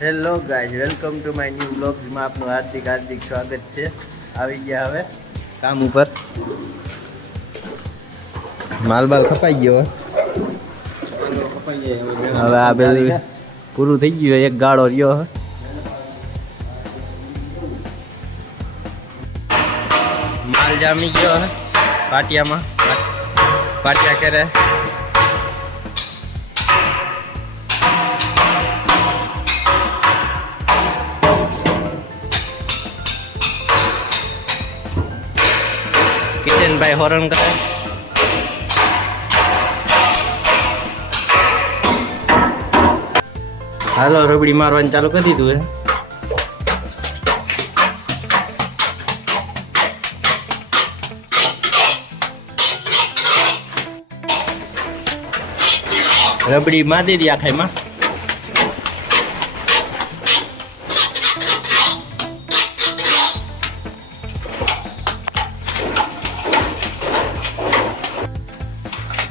Hello guys, welcome to my new blog જેમાં આપનું હાર્દિક સ્વાગત છે। આવી ગયા હવે કામ ઉપર, માલબાલ ખપાઈ ગયો। હવે આ બધું પૂરું થઈ ગયું, એક ગાળો રહ્યો। માલ જામી ગયો પાટિયામાં, પાટિયા કરે। किशन भाई हॉर्न करे। हालो रबड़ी मारवानी चालू कर दीधुं है। रबड़ी मार दी थी आखाई में।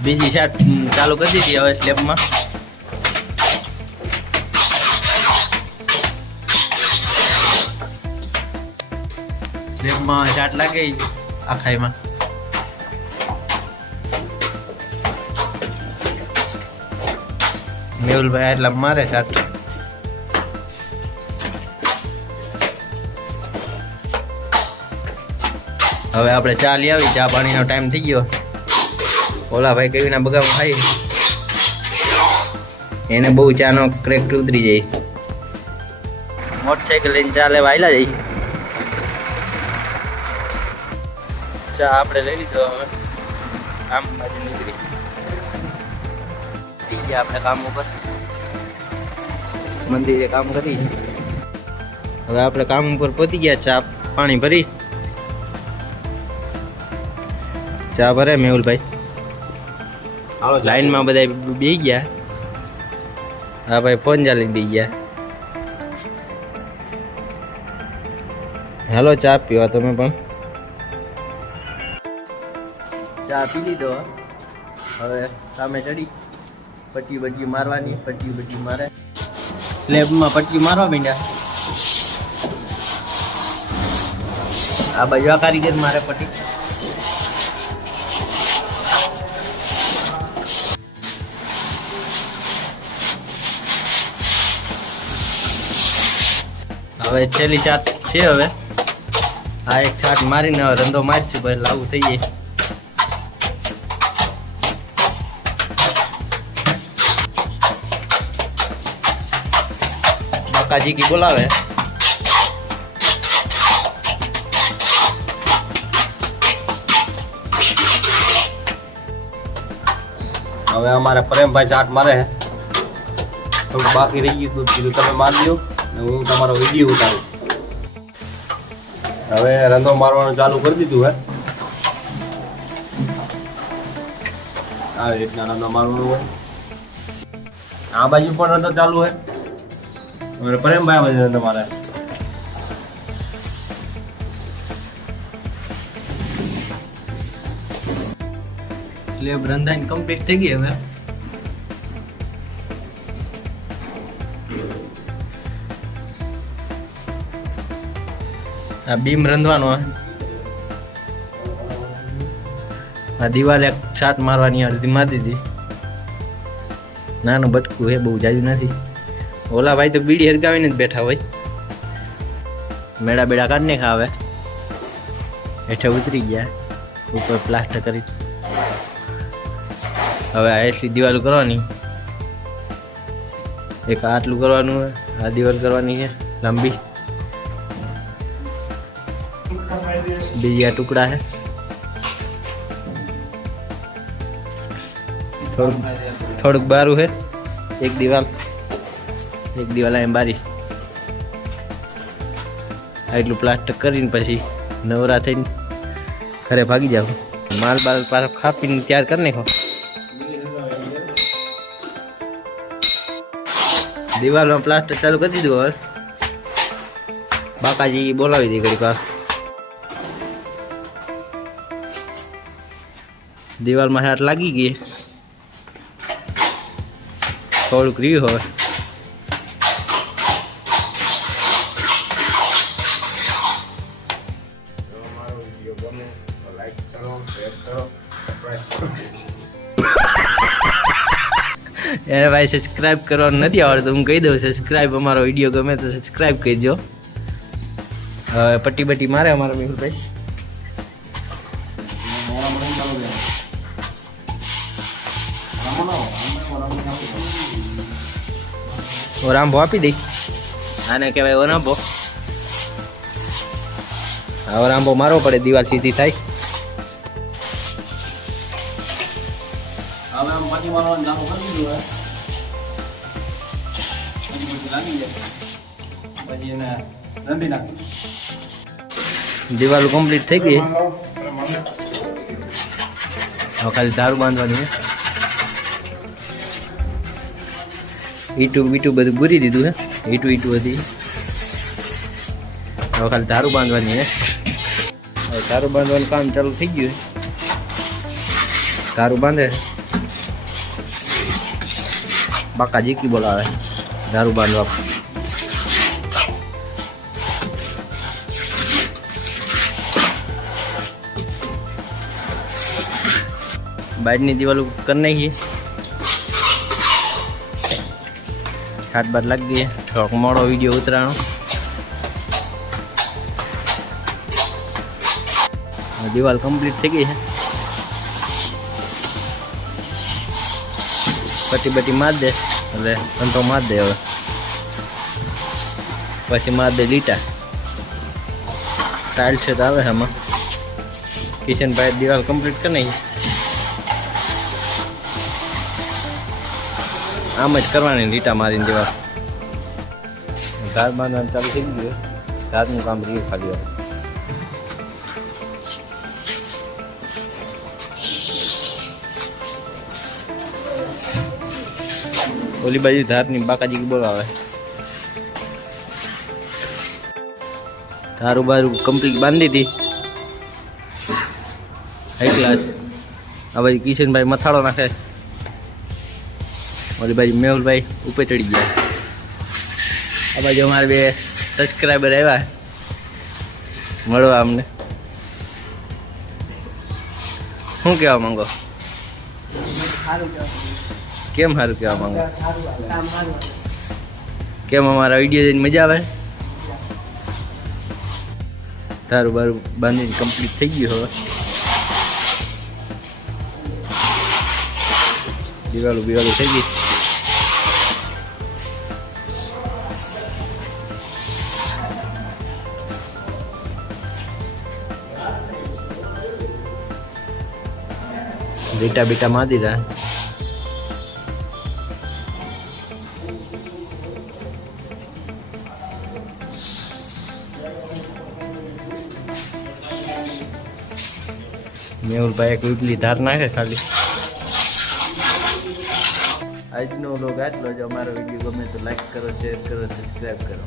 बीजी शाट चालू कर दी थी हवे स्लेब में। स्लेब में शाट लगे आखाई में। मेहुल भाई एटला मारे शाट। हवे आपणे चा लई आवी, चा पाणीनो टाइम थई गयो। ओला भाई कई ना बगाम खाई एने बहु चानो क्रेक उतरी जाए। मोटरसाइकिल लईने चाले वायला जाई। चा आपणे लई लीधो। हवे काम बाजू निकली ठीक है। आपणे काम ऊपर मंदिरे काम करी। हवे आपणे काम ऊपर पहोंची गया। चा पानी भरी, चा भरे मेहुल भाई। लाइन में बधा बी गया। हाँ भाई फोन चाली बी गया। हेलो चा पीवा तमे पण? चा पी लीधो। हवे सामे चढ़ी पट्टी बट्टी मारवानी। पट्टी बट्टी मारे स्लेब में पट्टी मारवा मींड्या। आ बाजू आ कारीगर मारे पट्टी। હવે છેલ્લી ચાટ છે। હવે આ એક ચાટ મારીને હવે ધંધો મારશું ભાઈ, લાવું થઈ જાય। બાકાજી કી બોલાવે। હવે અમારે પ્રેમભાઈ ચાટ મારે હે, થોડું બાકી રહી ગયું તો કીધું તમે મારી લ્યો, હું તમારો વિડીયો ઉતારું। હવે રંધો મારવાનું ચાલુ કરી દીધું હે। આવી રીતના રંધો મારવાનું હોય। આ બાજુ પણ રંધો ચાલુ હે। હવે પ્રેમભાઈ બાજુ રંધો મારે। સ્લેબ રંધાઈને કમ્પ્લીટ થઈ ગઈ। હવે आ बीम रंधवानो है। आ दीवाल एक शाट मारवानी अर्धी मार दी थी। नानु बटकू है, बहु जाजू नहीं। ओला भाई तो बीड़ी हरगावीने ज बैठा होय। मेड़ा बेड़ा काढने खावे हेठे उतरी गया। ऊपर प्लास्टर करी। हवे आ एटली दीवाल करवानी। एक आटलू करवानुं है। आ दीवाल करवानी है लंबी। बीजा टुकड़ा है। थोड़क बारू है। एक दीवाल है बारी। आटलू प्लास्टर करीने पछी नवरा थईने घरे भागी जाओ। माल बाल पाछो खापीने तैयार कर नाखो। दीवाल में प्लास्टर चालू कर दीधुं। हवे बाकाजी बोलावी दी घड़ी पास। दीवाल में हाथ लागी गई। થોડુંક રહ્યું હવે યાર ભાઈ સબસ્ક્રાઇબ કરવાનું નથી આવડતું, હું કહી દઉં સબસ્ક્રાઇબ, અમારો વિડીયો ગમે તો સબસ્ક્રાઇબ કરજો. હવે પટ્ટી બટ્ટી મારે અમારા મેહુલભાઈ. ઓરાંભો આપી દઈ, આને કહેવાય ઓરાંભો. હા ઓરાંભો મારવો પડે, દિવાલ સીધી થાય. હવે આમ પાટી મારવાનું ચાલુ કરી દીધું હોય. પછી લાગી જાય, પછી એને રંધી નાખી. દિવાલ કમ્પ્લીટ થઈ ગઈ. હવે ખાલી દારૂ બાંધવાની છે. ઈટું બીટું બધું પૂરી દીધું છે, ઈટું હતી. હવે ખાલી દારૂ બાંધવાની છે. હવે દારૂ બાંધવાનું કામ ચાલુ થઈ ગયું. દારૂ બાંધે, બાકા જીકી બોલાવે દારૂ બાંધવા. બાજની દિવાલ કરી નાખીએ. છાટ બાટ લાગી ગઈ. થોડોક મોડો વિડીયો ઉતરાણો. દિવાલ કમ્પ્લીટ થઈ ગઈ છે. પટ્ટી બટ્ટી માર દે એટલે ધંધો માર દે. હવે પછી માર દે લીટા. ટાઇલ છે તો આવે આમાં. કિશનભાઈ દિવાલ કમ્પ્લીટ કરી નાખી. આમ જ કરવાની, લીટા મારીને દેવા. ધાર બાંધવાનું ચાલુ થઈ ગયું. ધારનું કામ રહ્યું ખાલી. ઓલી બાજુ ધારની બાકાજી બોલાવે. ધારું બારું કમ્પ્લીટ બાંધી હતી. High class. આ બાજુ કિશનભાઈ મથાળો નાખે. ઓલી બાજુ મેહુલભાઈ ઉપર ચડી ગયા. આ બાજુ અમારે બે સબસ્ક્રાઈબર આવ્યા મળવા અમને. શું કહેવા માંગો? કેમ સારું કહેવા માંગો? કેમ અમારા વિડીયો જોઈને મજા આવે? તારું બારું બાંધીને કમ્પ્લીટ થઈ ગયું. હવે દિવાલું બિવાલું થઈ ગઈ. બીટા બીટા માર દીધા. મેહુલભાઈ એક વીપલી ધાર નાખે ખાલી. આજનો લોગ આટલો જ. અમારો વિડીયો ગમે તો લાઈક કરો, શેર કરો, સબસ્ક્રાઈબ કરો.